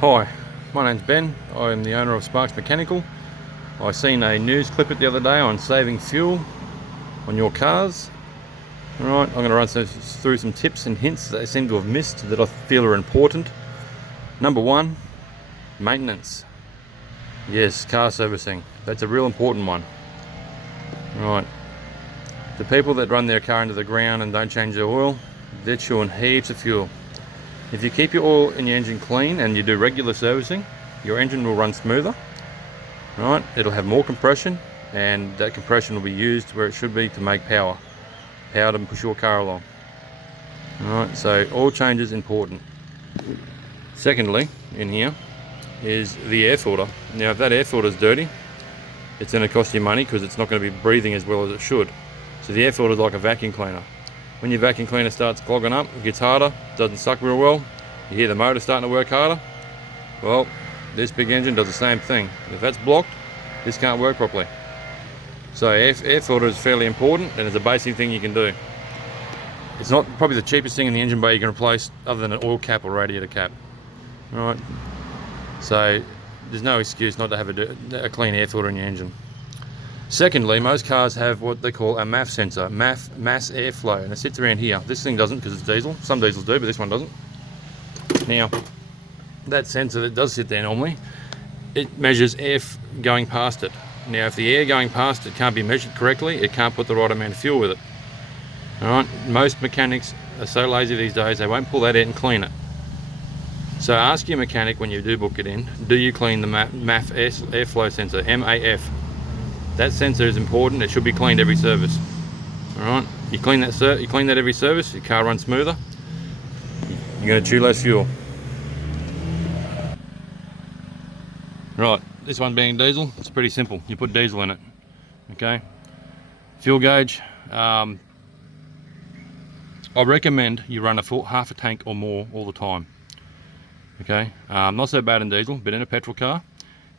Hi, my name's Ben. I'm the owner of Sparks Mechanical. I seen a news clip the other day on saving fuel on your cars. Alright, I'm going to run through some tips and hints that I seem to have missed that I feel are important. Number one, maintenance. Yes, car servicing. That's a real important one. Right, the people that run their car into the ground and don't change their oil, they're chewing heaps of fuel. If you keep your oil in your engine clean and you do regular servicing, your engine will run smoother, right? It'll have more compression, and that compression will be used where it should be to make power to push your car along. Alright, so oil change is important. Secondly, in here is the air filter. Now if that air filter is dirty, it's going to cost you money because it's not going to be breathing as well as it should. So the air filter is like a vacuum cleaner. When your vacuum cleaner starts clogging up, it gets harder, doesn't suck real well, you hear the motor starting to work harder. Well, this big engine does the same thing. If that's blocked, this can't work properly. So air filter is fairly important, and it's a basic thing you can do. It's not probably the cheapest thing in the engine bay you can replace other than an oil cap or radiator cap. Alright, so there's no excuse not to have a clean air filter in your engine. Secondly, most cars have what they call a MAF sensor, mass airflow, and it sits around here. This thing doesn't because it's diesel. Some diesels do, but this one doesn't. Now, that sensor that does sit there normally, it measures air going past it. Now, if the air going past it can't be measured correctly, it can't put the right amount of fuel with it. Alright, most mechanics are so lazy these days, they won't pull that out and clean it. So ask your mechanic when you do book it in, do you clean the MAF airflow sensor, MAF? That sensor is important. It should be cleaned every service. All right, you clean that every service, your car runs smoother. You're going to chew less fuel. Right, this one being diesel, it's pretty simple. You put diesel in it. Okay. Fuel gauge. I recommend you run a full half a tank or more all the time. Okay. Not so bad in diesel, but in a petrol car,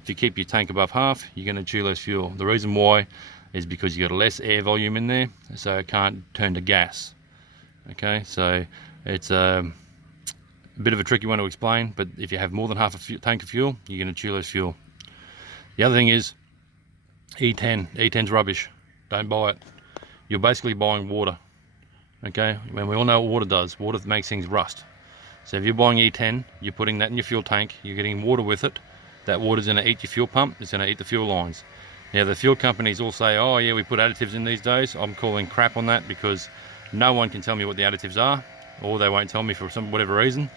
if you keep your tank above half, you're going to chew less fuel. The reason why is because you got less air volume in there, so it can't turn to gas. Okay, so it's a bit of a tricky one to explain, but if you have more than half a tank of fuel, you're going to chew less fuel. The other thing is E10. E10's rubbish. Don't buy it. You're basically buying water. Okay, and we all know what water does. Water makes things rust. So if you're buying E10, you're putting that in your fuel tank, you're getting water with it. That water's going to eat your fuel pump, it's going to eat the fuel lines. Now the fuel companies all say, oh yeah, we put additives in these days. I'm calling crap on that because no one can tell me what the additives are, or they won't tell me for whatever reason.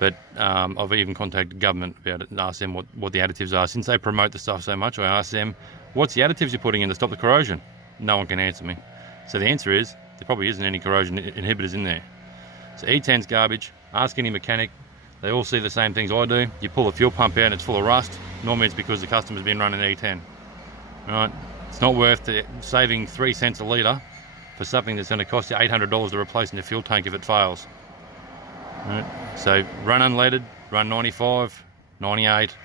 But I've even contacted government about it and asked them what the additives are. Since they promote the stuff so much, I asked them, what's the additives you're putting in to stop the corrosion? No one can answer me. So the answer is, there probably isn't any corrosion inhibitors in there. So E10's garbage. Ask any mechanic. They all see the same things I do. You pull the fuel pump out and it's full of rust. Normally it's because the customer's been running E10. Right? It's not worth saving 3 cents a litre for something that's going to cost you $800 to replace in the fuel tank if it fails. Right? So run unleaded, run 95, 98,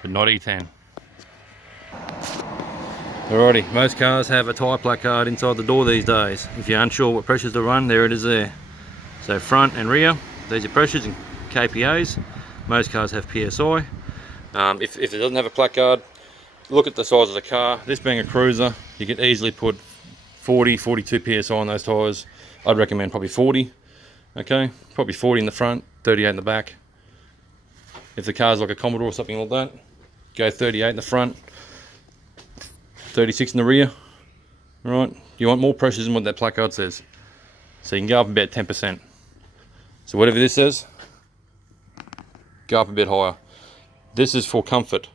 but not E10. Alrighty, most cars have a tyre placard inside the door these days. If you're unsure what pressures to run, there it is there. So front and rear, these are pressures and KPAs. Most cars have PSI. If it doesn't have a placard, look at the size of the car. This being a cruiser, you could easily put 40, 42 PSI on those tyres. I'd recommend probably 40. Okay, probably 40 in the front, 38 in the back. If the car's like a Commodore or something like that, go 38 in the front, 36 in the rear. Right, you want more pressures than what that placard says. So you can go up about 10%. So whatever this says, go up a bit higher. This is for comfort,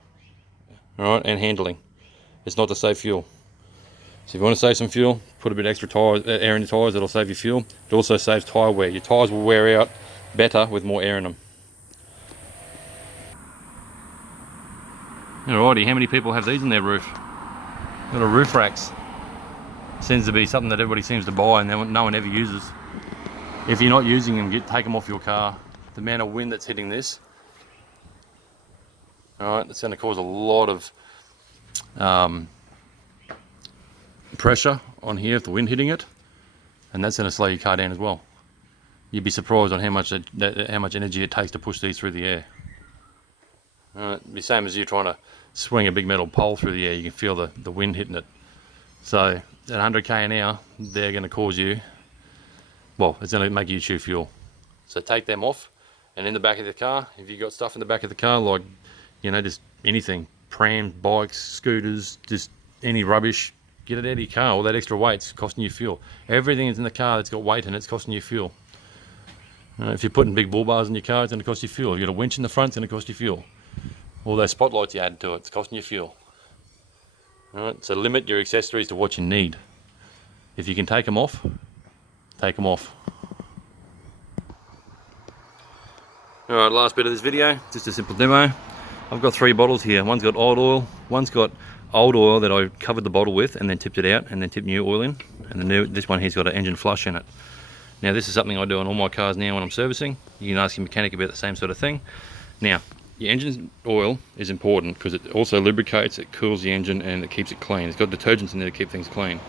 all right, and handling. It's not to save fuel. So if you want to save some fuel, put a bit extra air in your tyres. That'll save you fuel. It also saves tyre wear. Your tyres will wear out better with more air in them. Alrighty, how many people have these in their roof? Little roof racks. Seems to be something that everybody seems to buy and no one ever uses. If you're not using them, take them off your car. The amount of wind that's hitting this, alright, it's going to cause a lot of pressure on here if the wind hitting it, and that's going to slow your car down as well. You'd be surprised on how much energy it takes to push these through the air. It'd be the same as you trying to swing a big metal pole through the air. You can feel the wind hitting it. So at 100k an hour, they're going to cause you, well, it's going to make you chew fuel. So take them off, and in the back of the car, if you've got stuff in the back of the car, like, you know, just anything, prams, bikes, scooters, just any rubbish, get it out of your car. All that extra weight's costing you fuel. Everything is in the car that's got weight in it's costing you fuel. If you're putting big bull bars in your car, it's going to cost you fuel. If you've got a winch in the front, it's going to cost you fuel. All those spotlights you add to it, it's costing you fuel. Alright, so limit your accessories to what you need. If you can take them off, take them off. Alright, last bit of this video, just a simple demo. I've got 3 bottles here. One's got old oil, one's got old oil that I covered the bottle with and then tipped it out and then tipped new oil in. And this one here's got an engine flush in it. Now this is something I do on all my cars now when I'm servicing. You can ask your mechanic about the same sort of thing. Now, your engine oil is important because it also lubricates, it cools the engine, and it keeps it clean. It's got detergents in there to keep things clean.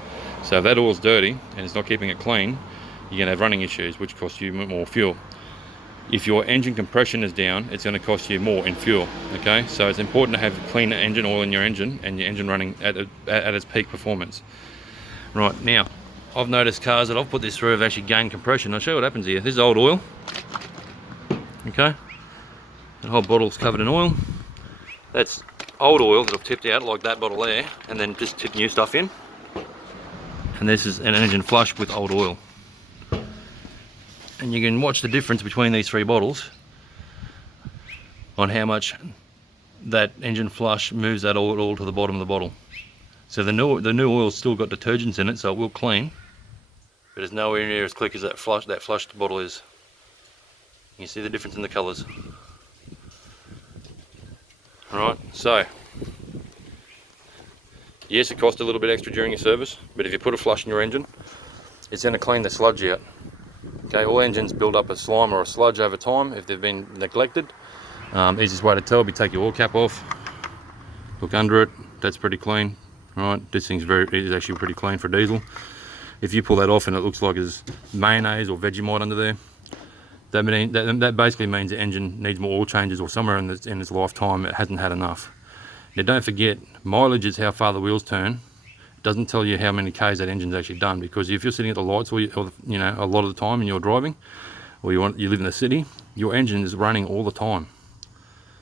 So if that oil's dirty and it's not keeping it clean, you're going to have running issues, which cost you more fuel. If your engine compression is down, it's going to cost you more in fuel. Okay, so it's important to have clean engine oil in your engine and your engine running at its peak performance. Right, now, I've noticed cars that I've put this through have actually gained compression. I'll show you what happens here. This is old oil. Okay. The whole bottle's covered in oil. That's old oil that I've tipped out like that bottle there, and then just tipped new stuff in. And this is an engine flush with old oil. And you can watch the difference between these 3 bottles on how much that engine flush moves that oil to the bottom of the bottle. So the new oil's still got detergents in it, so it will clean, but it's nowhere near as quick as that flushed bottle is. You can see the difference in the colours. Alright, so yes, it costs a little bit extra during your service, but if you put a flush in your engine, it's going to clean the sludge out. Okay, all engines build up a slime or a sludge over time if they've been neglected. Easiest way to tell would be take your oil cap off, look under it, that's pretty clean. Right, this thing's is actually pretty clean for diesel. If you pull that off and it looks like there's mayonnaise or Vegemite under there, that basically means the engine needs more oil changes, or somewhere in its lifetime it hasn't had enough. Now don't forget, mileage is how far the wheels turn. It doesn't tell you how many Ks that engine's actually done, because if you're sitting at the lights or you know, a lot of the time and you're driving, or you live in the city, your engine is running all the time.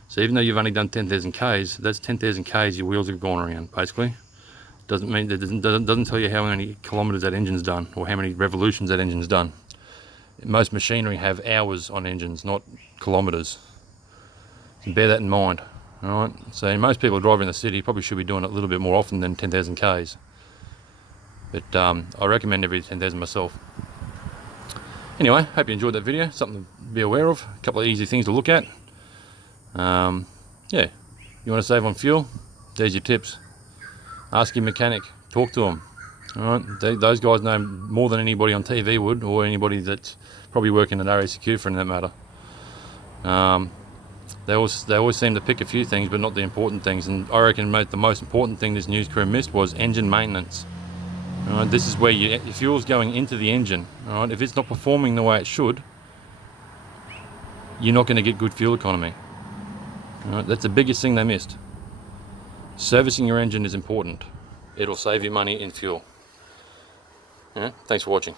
So even though you've only done 10,000 Ks, that's 10,000 Ks your wheels have gone around, basically. Doesn't mean that doesn't tell you how many kilometers that engine's done or how many revolutions that engine's done. Most machinery have hours on engines, not kilometers. So bear that in mind. All right. So most people driving in the city probably should be doing it a little bit more often than 10,000 Ks. But I recommend every 10,000 myself. Anyway, hope you enjoyed that video. Something to be aware of. A couple of easy things to look at. Yeah, you want to save on fuel? There's your tips. Ask your mechanic, talk to them. All right, those guys know more than anybody on TV would, or anybody that's probably working at RACQ for that matter. They always seem to pick a few things, but not the important things. And I reckon the most important thing this news crew missed was engine maintenance. All right, this is where your fuel's going into the engine. All right, if it's not performing the way it should, you're not going to get good fuel economy. All right, that's the biggest thing they missed. Servicing your engine is important. It'll save you money in fuel. Yeah, thanks for watching.